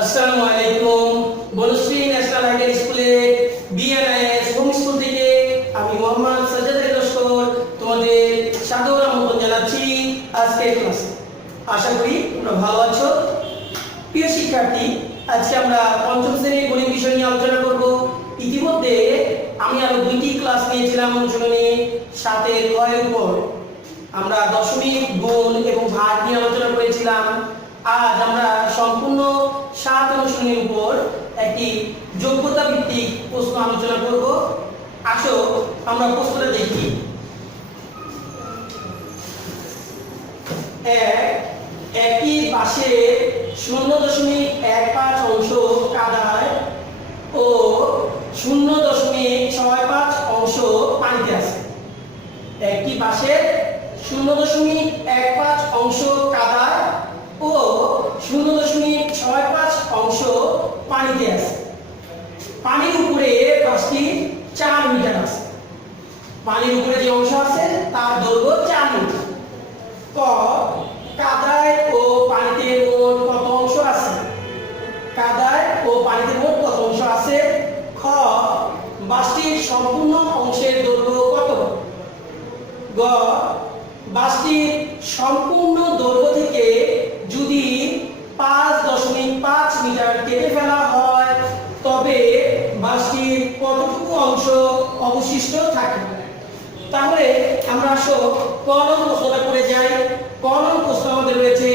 আসসালামু আলাইকুম। Banasree national hydel স্কুলে বিএনআইএস হোম স্কুল থেকে আমি মোহাম্মদ সাজ্জাদ লস্কর তোমাদের সাদর আমন্ত্রণ জানাচ্ছি আজকের ক্লাসে। আশা করি তোমরা ভালো আছো। প্রিয় শিক্ষার্থী, আজকে আমরা পঞ্চম শ্রেণীর গণিত বিষয় নিয়ে আলোচনা করব। ইতিমধ্যে আমি আরো দুইটি ক্লাস নিয়েছিলাম অনুশীলনী 7 এর উপর। আমরা দশমিক, গুণ এবং ভাগ নিয়ে আলোচনা করেছিলাম। আজ আমরা সম্পূর্ণ 7 অনুশীলনীর উপর একটি যোগ্যতা ভিত্তিক প্রশ্ন আলোচনা করব। আসো আমরা প্রশ্নটা দেখি। একটি পাশে 0.15 অংশ কাদায় ও 0.65 অংশ পানিতে আছে। একটি পাশে 0.15 অংশ কাদায় ও 0.65 অংশ পানিতে আছে। পানির উপরে পাশটি 4 মিটার আছে। পানির উপরে যে অংশ আছে তার দৈর্ঘ্য 4 মিটার। ক, কাদায় ও পানিতে মোট কত অংশ আছে? কাদায় ও পানিতে মোট কত অংশ আছে? খ, বাসটির সম্পূর্ণ অংশের দৈর্ঘ্য কত? গ, বাসটির সম্পূর্ণ দৈর্ঘ্য থেকে যদি 5.5 মিটার কেটে ফেলা হয় তবে বাসটির কতটুকু অংশ অবশিষ্ট থাকে? তাহলে আমরা আসো ক নং প্রশ্নটা করে যাই। ক নং প্রশ্ন আমাদের রয়েছে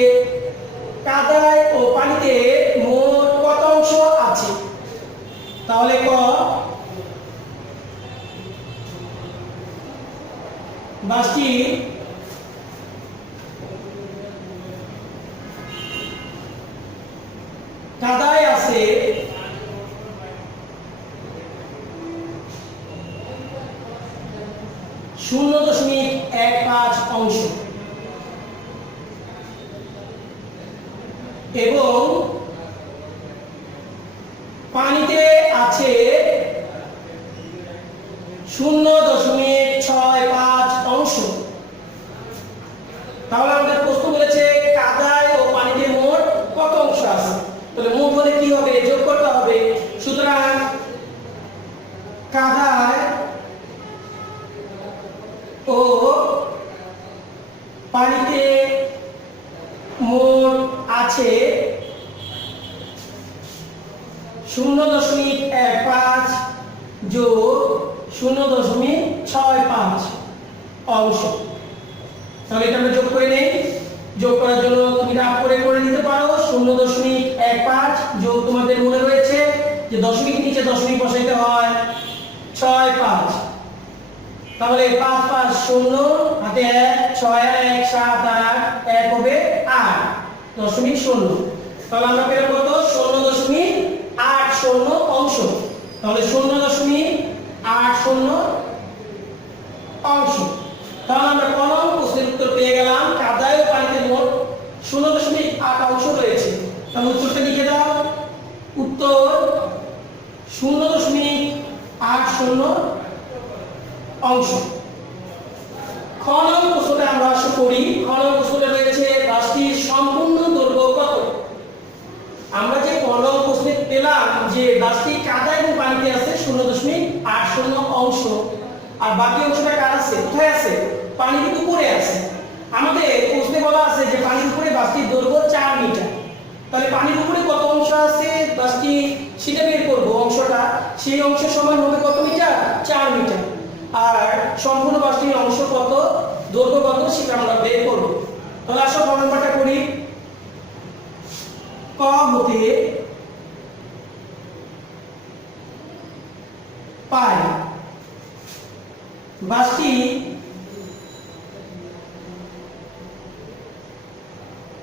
কাদায় ও পানিতে মোট কত অংশ আছে? তাহলে ক, বাসটি কাদায় আছে 0.15 অংশ এবং পানিতে আছে 0.65 অংশ। তাহলে আমাদের প্রশ্ন বলেছে কাদায় ও পানিতে মোট কত অংশ আছে। তাহলে মোট হলে কি হবে? যোগ করতে হবে। সুতরাং কাদায় ও পানিতে মোট আছে 0.15 যোগ 0.65 অংশ। তাহলে এটা আমরা যোগ করে নেই। যোগ করার জন্য তুমি রাফ করে নিতে পারো। 0.15 যোগ তোমাদের মনে রয়েছে যে দশমিক নিচে দশমিক বসাইতে হয় 65। তাহলে 5 5 0 হাতে 1 6 আর 1 7 আর 1 হবে 8 দশমিক 0। তাহলে আমরা পেলাম কত? 0.80 অংশ। তাহলে 0.80 অংশ। তাহলে আমরা ক নং প্রশ্নের উত্তর পেয়ে গেলাম। কাদায় ও পানিতে মোট 0.8 অংশ রয়েছে। তাহলে উত্তরটা লিখে দাও। উত্তর 0.80 অংশ। খ নং প্রশ্নটা আমরা আসলে করি। খ নং প্রশ্নটা রয়েছে বাসটির সম্পূর্ণ দৈর্ঘ্য কত? আমরা যে ক নং প্রশ্নে পেলাম যে বাসটি কাদায় এবং পানিতে আছে 0.80 অংশ, আর বাকি অংশটা কার আছে? কোথায় আছে? পানির উপরে আছে। আমাদের প্রশ্নে বলা আছে যে পানির উপরে বাসটির দৈর্ঘ্য 4 মিটার। তাহলে পানির উপরে কত অংশ আছে বাসটি সেটা বের করব। অংশটা সেই অংশ সমান হবে কত মিটার? 4 মিটার। আর সম্পূর্ণ বাসটির অংশ কত, দৈর্ঘ্য কত সেটা আমরা বের করব। তাহলে আসো ফর্মুলাটা করি। ক হতে পাই বাসটি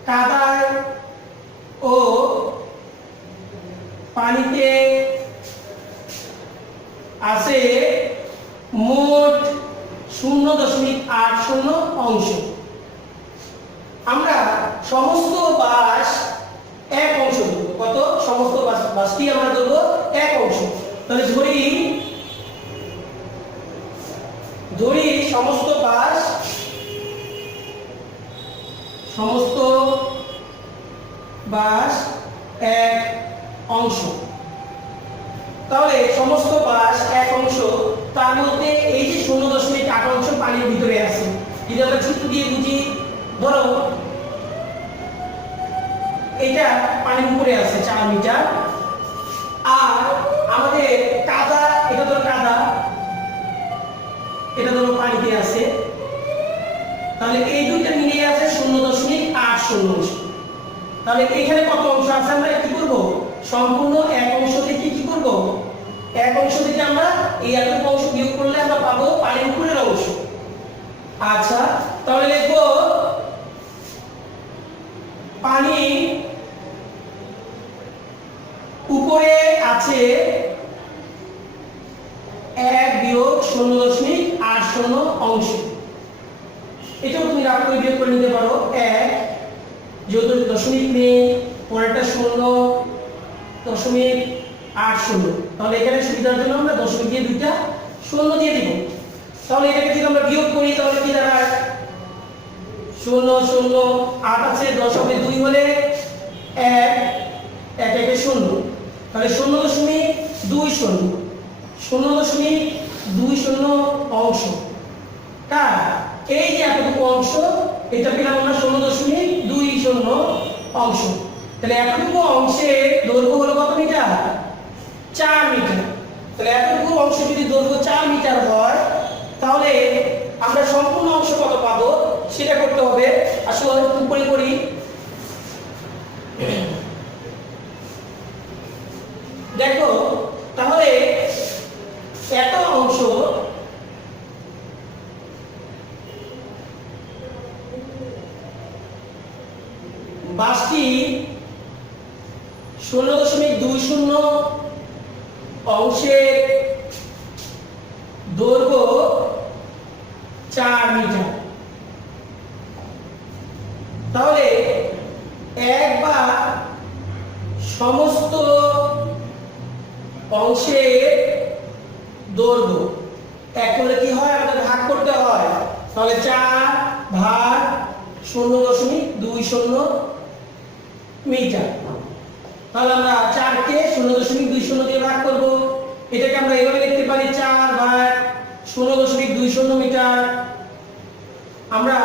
কাদায় ও পানিতে আছে মোট 0.80 অংশ। আমরা সমস্ত বাস এক অংশ দেব। কত? সমস্ত বাসটি আমরা দেব এক অংশ। তাহলে ধরি সমস্ত বাস সমস্ত বাস এক অংশ। তাহলে সমস্ত বাস এক অংশ, তার মধ্যে এই যে 0.8 অংশ পানির ভিতরে আছে। যদি আমরা চিত্র দিয়ে বুঝি, ধরো এটা পানির উপরে আছে 4 মিটার, আর আমাদের কাদা, এটা ধরো কাদা, এটা ধরো পানিতে আছে, তাহলে এই দুইটা মিলিয়ে আছে 0.80 অংশ। তাহলে এখানে কত অংশ আছে আমরা কি করব, সম্পূর্ণ এক অংশ থেকে কি করব, এক অংশ থেকে আমরা এই এতটুকু অংশ বিয়োগ করলে আমরা পাবো পানির উপরের অংশ। আচ্ছা, তাহলে লিখব পানি উপরে আছে 1 বিয়োগ 0.80 অংশ। এটাও তুমি রাগ করে বিয়োগ করে নিতে পারো। 1 যেহেতু দশমিক নেই, পরেরটা 0.80, তাহলে এখানে সুবিধার জন্য আমরা দশমিক দিয়ে দুইটা 0 দিয়ে দিব। তাহলে এটাকে যদি আমরা বিয়োগ করি তাহলে কি দাঁড়ায়, 0 0 8 আছে, 10 হবে 2 হলে 1 1 1 0, তাহলে 0.20 অংশ। কার এই যে এতটুকু অংশ, এটা পেলাম আমরা 0.20 অংশ। তাহলে এতটুকু অংশের দৈর্ঘ্য হলো কত মিটার, 4 মিটার। তাহলে এতটুকু অংশ যদি দৈর্ঘ্য 4 মিটার হয়, তাহলে আমরা সম্পূর্ণ অংশ কত পাবো সেটা করতে হবে। আসলে উপরে করি, দেখো তাহলে এত অংশ বাসটি 0.20 অংশের দৈর্ঘ্য 4 মিটার। তাহলে একবার সমস্ত অংশের দৈর্ঘ্য এক করলে কি হয়, আমাদের ভাগ করতে হয়। তাহলে 4 ভাগ 0.20 মিটার। তাহলে আমরা 4 কে 0.20 দিয়ে ভাগ করব। এটাকে আমরা এভাবে লিখতে পারি 4 ভাগ 0.20 মিটার। আমরা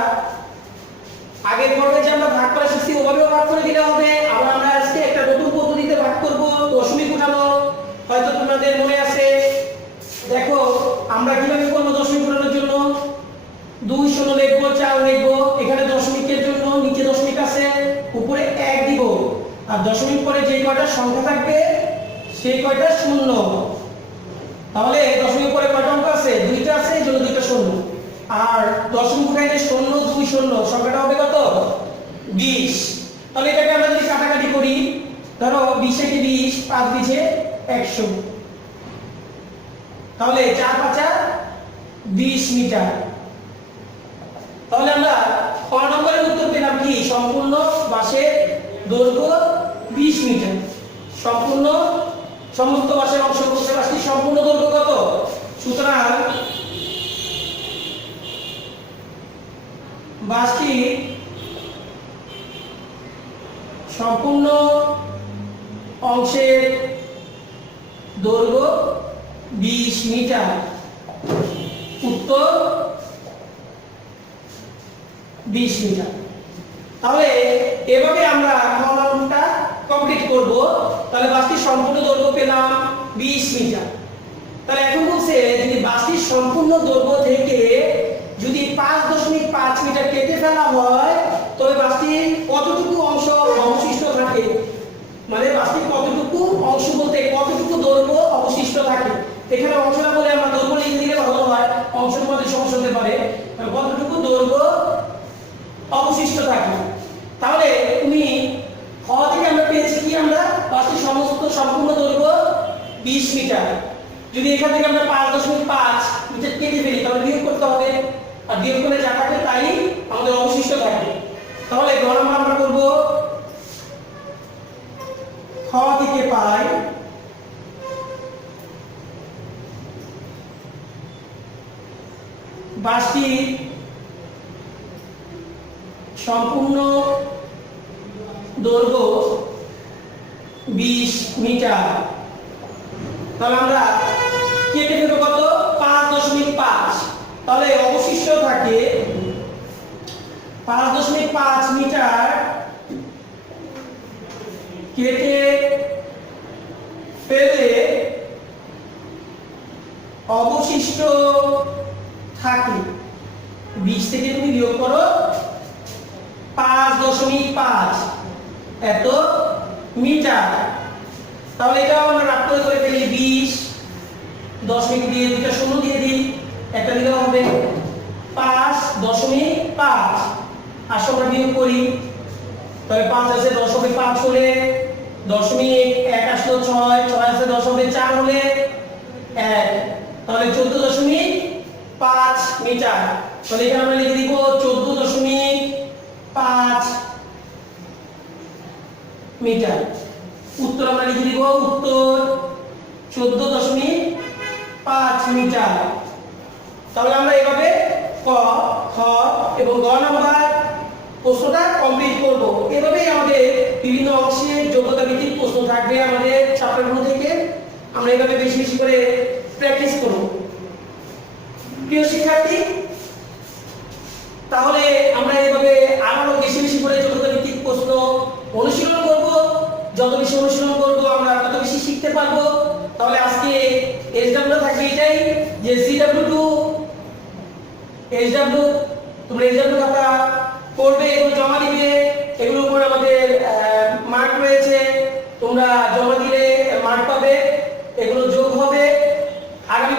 আগের পর্বে যে আমরা ভাগ করা শিখছি ওভাবেও ভাগ করে দিলে হবে। আবার আমরা আজকে একটা নতুন পদ্ধতিতে ভাগ করব, দশমিক উঠানো। হয়তো তোমাদের মনে আছে, দেখো আমরা কিভাবে করব দশমিক উঠানোর জন্য, 2 0 লিখবো, 4 লিখবো, এখানে দশমিকের জন্য নিচে দশমিক আছে, উপরে 1 দিব, আর দশমিক পরে যে কয়টা সংখ্যা থাকবে সেই কয়টা 0। তাহলে দশমিক পরে কয়টা অঙ্ক আছে, 2টা আছে, এই জন্য 2টা 0। আর দশমিক উঠাইলে 0 2 0 সংখ্যাটা হবে কত, 20। তাহলে এটাকে আমরা যদি কাটাকাটি করি, ধরো 20 এ 20, 5 20 100, তাহলে 4 5 20 মিটার। তাহলে আমরা খ নম্বরের উত্তর পেলাম কি, সম্পূর্ণ বাসের দৈর্ঘ্য 20 মিটার। সম্পূর্ণ সমস্ত বাসের অংশ বলতে বাসটির সম্পূর্ণ দৈর্ঘ্য কত, সুতরাং বাসটি সম্পূর্ণ অংশের দৈর্ঘ্য 20 মিটার। উত্তর 20 মিটার। তাহলে এভাবে আমরা কলামটা কমপ্লিট করব। তাহলে বাসটির সম্পূর্ণ দৈর্ঘ্য পেলাম 20 মিটার। তাহলে এখন বলছে যদি বাসটির সম্পূর্ণ দৈর্ঘ্য থেকে যদি 5.5 মিটার কেটে ফেলা হয়, তবে বাসটির কতটুকু অংশ অবশিষ্ট থাকে, মানে বাসটির কতটুকু অংশ বলতে কতটুকু দৈর্ঘ্য অবশিষ্ট থাকে। এখানে অংশটা বলে আমরা দৈর্ঘ্য লিখে দিলে ভালো হয়, অংশের মধ্যে সমস্যা হতে পারে। কতটুকু দৈর্ঘ্য অবশিষ্ট থাকে। তাহলে তুমি খ থেকে আমরা পেয়েছি কি, আমরা বাসটির সম্পূর্ণ দৈর্ঘ্য 20 মিটার। যদি এখান থেকে আমরা 5.5 মিটার কেটে ফেলি তাহলে বিয়োগ করতে হবে, আর বিয়োগ করলে যা থাকে তাই আমাদের অবশিষ্ট থাকে। তাহলে গ নম্বর আমরা করব, খ থেকে পাই বাসটির সম্পূর্ণ দৈর্ঘ্য 20 মিটার। তাহলে আমরা কেটে দেবো কত 5.5, তাহলে অবশিষ্ট থাকে 5.5 মিটার কেটে ফেলে অবশিষ্ট থাকে 20 থেকে তুমি বিয়োগ করো 5.5 এত মিটার। তাহলে এটা আমরা রাখতে করে ফেলি 20 10 দিয়ে দুটো শূন্য দিয়ে দিই, একটা দিলে হবে 5.5। আসো আমরা বিয়োগ করি, তবে 5 আছে 10 হবে 5 হলে 1 আসলো 6 আছে 10 হবে 4 হলে 1, তাহলে 14.5 মিটার। তাহলে এখানে আমরা লিখে দিব 14.5 মিটার। উত্তর আমরা লিখে দিব উত্তর 14.5 মিটার। তাহলে আমরা এইভাবে ক, খ এবং গ নাম্বার প্রশ্নটা কমপ্লিট করব। এভাবেই আমাদের বিভিন্ন অংশে যোগ্যতা ভিত্তিক প্রশ্ন থাকবে আমাদের চ্যাপ্টারগুলো থেকে। আমরা এইভাবে বেশি বেশি করে প্র্যাকটিস করব। প্রিয় শিক্ষার্থী, তাহলে আমরা এইভাবে আরো বেশি বেশি করে যোগ্যতা ভিত্তিক প্রশ্ন অনুশীলন করব। যত বেশি অনুশীলন করব আমরা তত বেশি শিখতে পারবো। তাহলে আজকে এসডব্লিউ থাকবে এটাই যে সিডব্লিউ2 এসডব্লিউ, তোমরা এসডব্লিউ খাতা করবে, এগুলো জমা দিবে, এগুলোর উপর আমাদের মার্ক রয়েছে, তোমরা জমা দিলে মার্ক পাবে, এগুলো যোগ হবে। আগামী